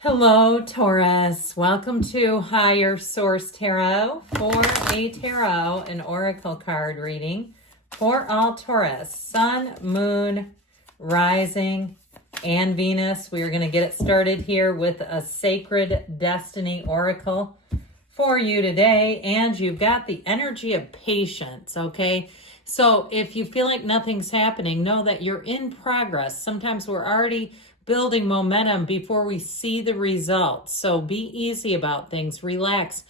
Hello, Taurus. Welcome to Higher Source Tarot for a tarot and oracle card reading for all Taurus, Sun, Moon, Rising, and Venus. We are going to get it started here with a Sacred Destiny Oracle for you today. And you've got the energy of patience, okay? So if you feel like nothing's happening, know that you're in progress. Sometimes we're already building momentum before we see the results. So be easy about things, relax,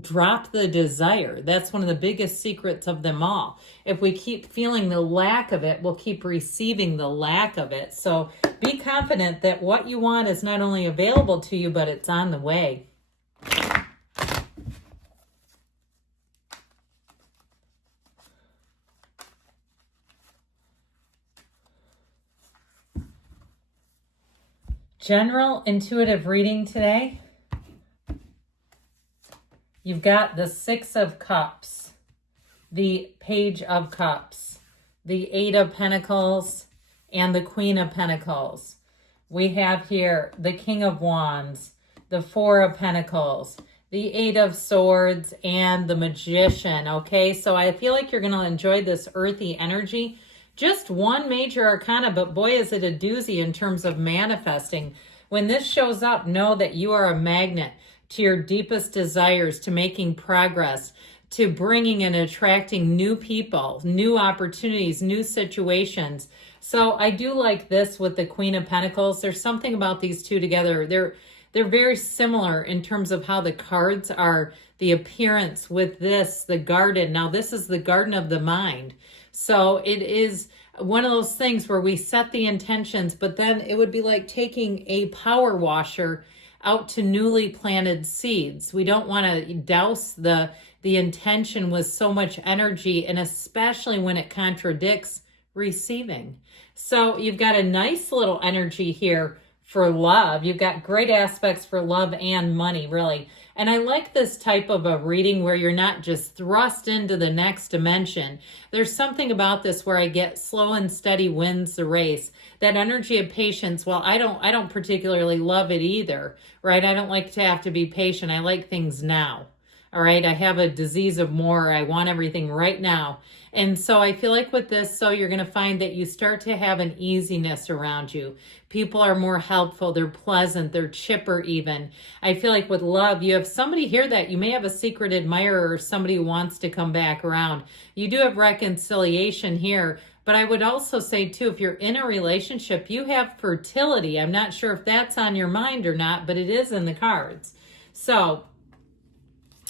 drop the desire. That's one of the biggest secrets of them all. If we keep feeling the lack of it, we'll keep receiving the lack of it. So be confident that what you want is not only available to you, but it's on the way. General intuitive reading today. You've got the Six of Cups, the Page of Cups, the Eight of Pentacles, and the Queen of Pentacles. We have here the King of Wands, the Four of Pentacles, the Eight of Swords, and the Magician, okay? So I feel like you're going to enjoy this earthy energy. Just one major arcana, but boy, is it a doozy in terms of manifesting. When this shows up, know that you are a magnet to your deepest desires, to making progress, to bringing and attracting new people, new opportunities, new situations. So I do like this with the Queen of Pentacles. There's something about these two together. They're very similar in terms of how the cards are, the appearance with this, the garden. Now this is the garden of the mind. So it is one of those things where we set the intentions, but then it would be like taking a power washer out to newly planted seeds. We don't want to douse the intention with so much energy, and especially when it contradicts receiving. So you've got a nice little energy here for love. You've got great aspects for love and money, really. And I like this type of a reading where you're not just thrust into the next dimension. There's something about this where I get slow and steady wins the race. That energy of patience, well, I don't particularly love it either, right? I don't like to have to be patient. I like things now. All right, I have a disease of more. I want everything right now. And so I feel like with this, so you're going to find that you start to have an easiness around you. People are more helpful. They're pleasant. They're chipper even. I feel like with love, you have somebody here that you may have a secret admirer or somebody who wants to come back around. You do have reconciliation here. But I would also say, too, if you're in a relationship, you have fertility. I'm not sure if that's on your mind or not, but it is in the cards. So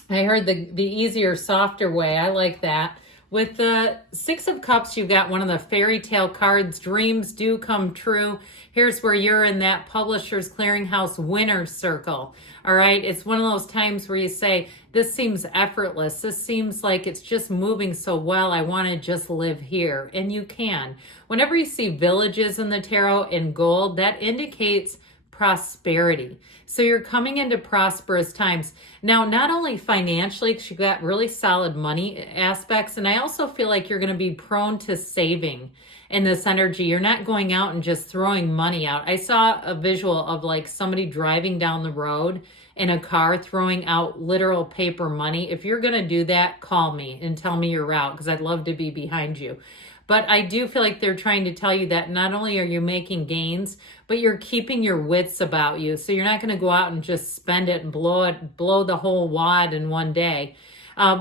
I heard the easier, softer way. I like that. With the Six of Cups, you've got one of the fairy tale cards. Dreams do come true. Here's where you're in that Publishers Clearinghouse winner's circle. All right. It's one of those times where you say, this seems effortless. This seems like it's just moving so well. I want to just live here. And you can. Whenever you see villages in the tarot in gold, that indicates prosperity. So you're coming into prosperous times. Now, not only financially, because you've got really solid money aspects, and I also feel like you're going to be prone to saving in this energy. You're not going out and just throwing money out. I saw a visual of like somebody driving down the road in a car throwing out literal paper money. If you're going to do that, call me and tell me your route, because I'd love to be behind you. But I do feel like they're trying to tell you that not only are you making gains, but you're keeping your wits about you. So you're not going to go out and just spend it and blow the whole wad in one day.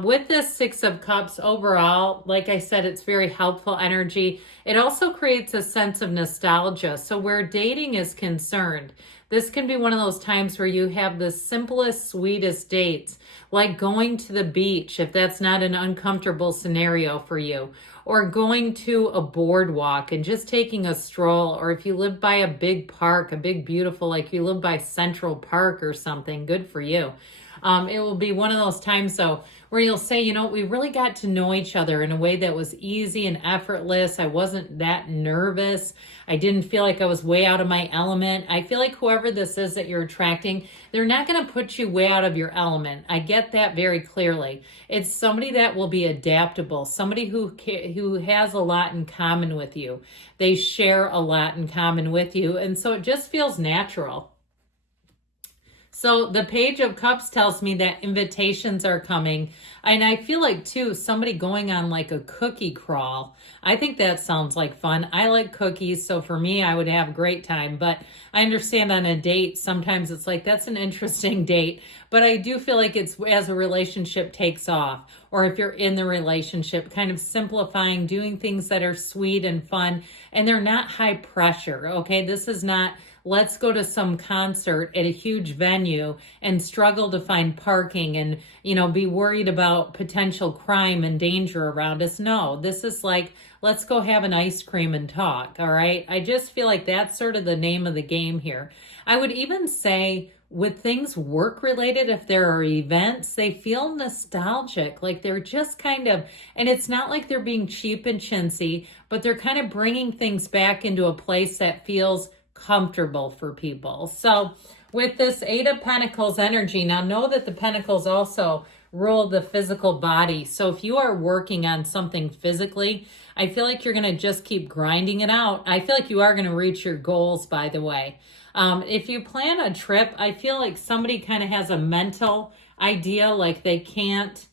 With this Six of Cups overall, like I said, it's very helpful energy. It also creates a sense of nostalgia. So where dating is concerned, this can be one of those times where you have the simplest, sweetest dates, like going to the beach, if that's not an uncomfortable scenario for you, or going to a boardwalk and just taking a stroll, or if you live by a big park, a big, beautiful, like you live by Central Park or something, good for you. It will be one of those times, though, where you'll say, you know, we really got to know each other in a way that was easy and effortless. I wasn't that nervous. I didn't feel like I was way out of my element. I feel like whoever this is that you're attracting, they're not going to put you way out of your element. I get that very clearly. It's somebody that will be adaptable, somebody who has a lot in common with you. They share a lot in common with you, and so it just feels natural. So the Page of Cups tells me that invitations are coming. And I feel like, too, somebody going on like a cookie crawl. I think that sounds like fun. I like cookies, so for me, I would have a great time. But I understand on a date, sometimes it's like, that's an interesting date. But I do feel like it's as a relationship takes off, or if you're in the relationship, kind of simplifying, doing things that are sweet and fun, and they're not high pressure, okay? This is not, let's go to some concert at a huge venue and struggle to find parking and, be worried about potential crime and danger around us. No, this is like, let's go have an ice cream and talk, all right? I just feel like that's sort of the name of the game here. I would even say with things work related, if there are events, they feel nostalgic, like they're just kind of, and it's not like they're being cheap and chintzy, but they're kind of bringing things back into a place that feels comfortable for people. So with this Eight of Pentacles energy, now know that the Pentacles also rule the physical body. So if you are working on something physically, I feel like you're going to just keep grinding it out. I feel like you are going to reach your goals, by the way. If you plan a trip, I feel like somebody kind of has a mental idea, like they can't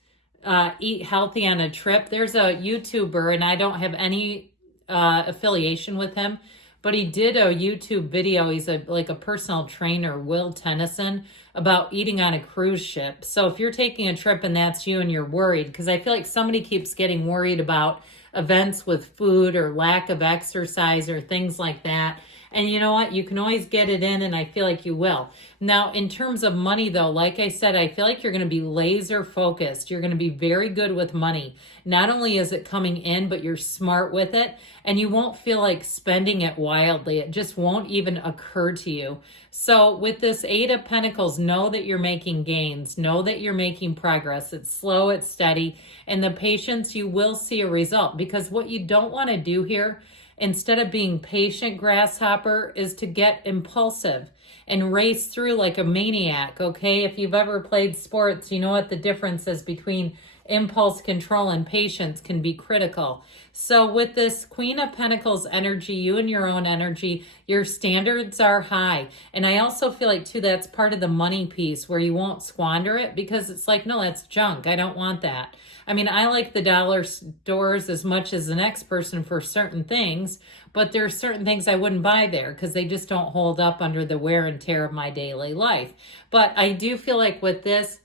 eat healthy on a trip. There's a YouTuber, and I don't have any affiliation with him, but he did a YouTube video. He's like a personal trainer, Will Tennyson, about eating on a cruise ship. So if you're taking a trip and that's you and you're worried, because I feel like somebody keeps getting worried about events with food or lack of exercise or things like that. And you know what? You can always get it in, and I feel like you will. Now, in terms of money, though, like I said, I feel like you're going to be laser focused. You're going to be very good with money. Not only is it coming in, but you're smart with it, and you won't feel like spending it wildly. It just won't even occur to you. So with this Eight of Pentacles, know that you're making gains. Know that you're making progress. It's slow, it's steady, and the patience, you will see a result. Because what you don't want to do here, instead of being patient, grasshopper, is to get impulsive and race through like a maniac, okay? If you've ever played sports, you know what the difference is between impulse control and patience can be critical. So with this Queen of Pentacles energy, you and your own energy, your standards are high. And I also feel like, too, that's part of the money piece where you won't squander it, because it's like, no, that's junk. I don't want that. I mean, I like the dollar stores as much as the next person for certain things, but there are certain things I wouldn't buy there because they just don't hold up under the wear and tear of my daily life. But I do feel like with this,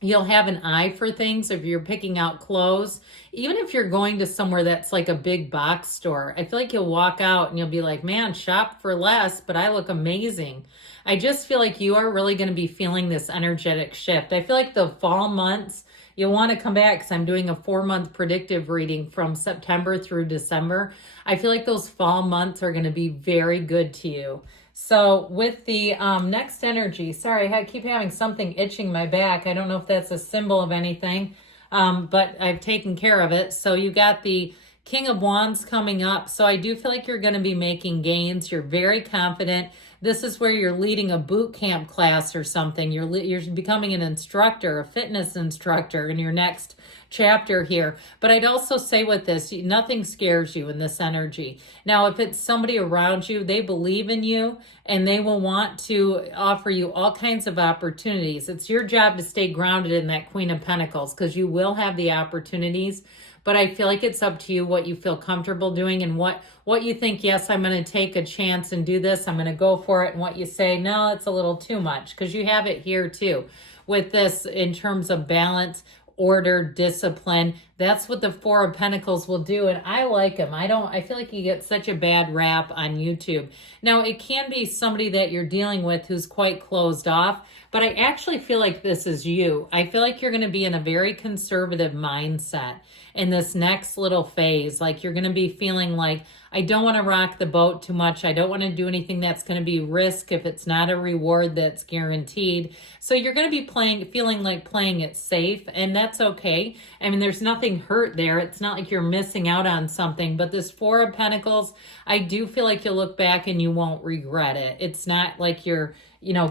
you'll have an eye for things if you're picking out clothes. Even if you're going to somewhere that's like a big box store, I feel like you'll walk out and you'll be like, man, shop for less, but I look amazing. I just feel like you are really going to be feeling this energetic shift. I feel like the fall months, you'll want to come back because I'm doing a 4-month predictive reading from September through December. I feel like those fall months are going to be very good to you. So with the next energy, sorry, I keep having something itching my back. I don't know if that's a symbol of anything, but I've taken care of it. So you got the King of Wands coming up. So I do feel like you're going to be making gains. You're very confident. This is where you're leading a boot camp class or something. You're becoming an instructor, a fitness instructor in your next chapter here. But I'd also say with this, nothing scares you in this energy. Now, if it's somebody around you, they believe in you and they will want to offer you all kinds of opportunities. It's your job to stay grounded in that Queen of Pentacles because you will have the opportunities. But I feel like it's up to you what you feel comfortable doing and what you think, yes, I'm going to take a chance and do this. I'm going to go for it. And what you say, no, it's a little too much, because you have it here too with this in terms of balance, order, discipline. That's what the Four of Pentacles will do. And I like them. I feel like you get such a bad rap on YouTube. Now, it can be somebody that you're dealing with who's quite closed off, but I actually feel like this is you. I feel like you're going to be in a very conservative mindset in this next little phase. Like you're going to be feeling like, I don't want to rock the boat too much. I don't want to do anything that's going to be risk if it's not a reward that's guaranteed. So you're going to be feeling like playing it safe, and that's okay. I mean, there's nothing hurt there. It's not like you're missing out on something, but this Four of Pentacles, I do feel like you'll look back and you won't regret it. It's not like you're,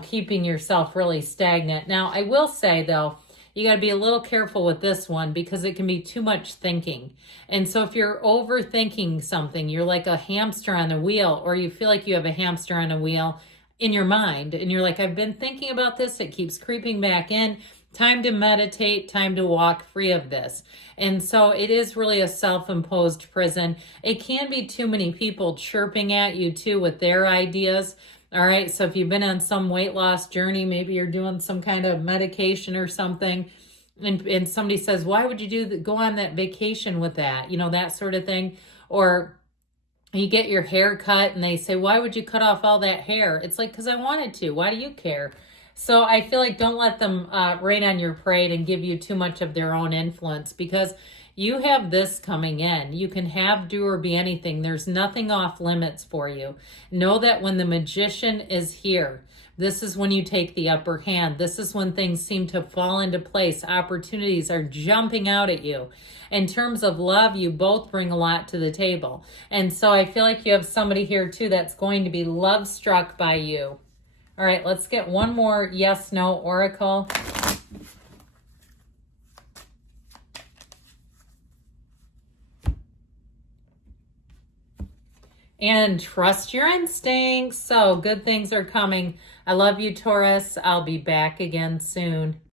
keeping yourself really stagnant. Now, I will say though, you got to be a little careful with this one because it can be too much thinking. And so if you're overthinking something, you're like a hamster on a wheel, or you feel like you have a hamster on a wheel, in your mind. And you're like, I've been thinking about this. It keeps creeping back in. Time to meditate, time to walk free of this. And so it is really a self-imposed prison. It can be too many people chirping at you too with their ideas. All right, so if you've been on some weight loss journey, maybe you're doing some kind of medication or something, and somebody says, why would you go on that vacation with that? You know, that sort of thing. Or you get your hair cut and they say, why would you cut off all that hair? It's like, because I wanted to. Why do you care? So I feel like don't let them rain on your parade and give you too much of their own influence, because you have this coming in. You can have, do, or be anything. There's nothing off limits for you. Know that when the magician is here, this is when you take the upper hand. This is when things seem to fall into place. Opportunities are jumping out at you. In terms of love, you both bring a lot to the table. And so I feel like you have somebody here too that's going to be love struck by you. All right, let's get one more yes, no oracle. And trust your instincts. So good things are coming. I love you, Taurus. I'll be back again soon.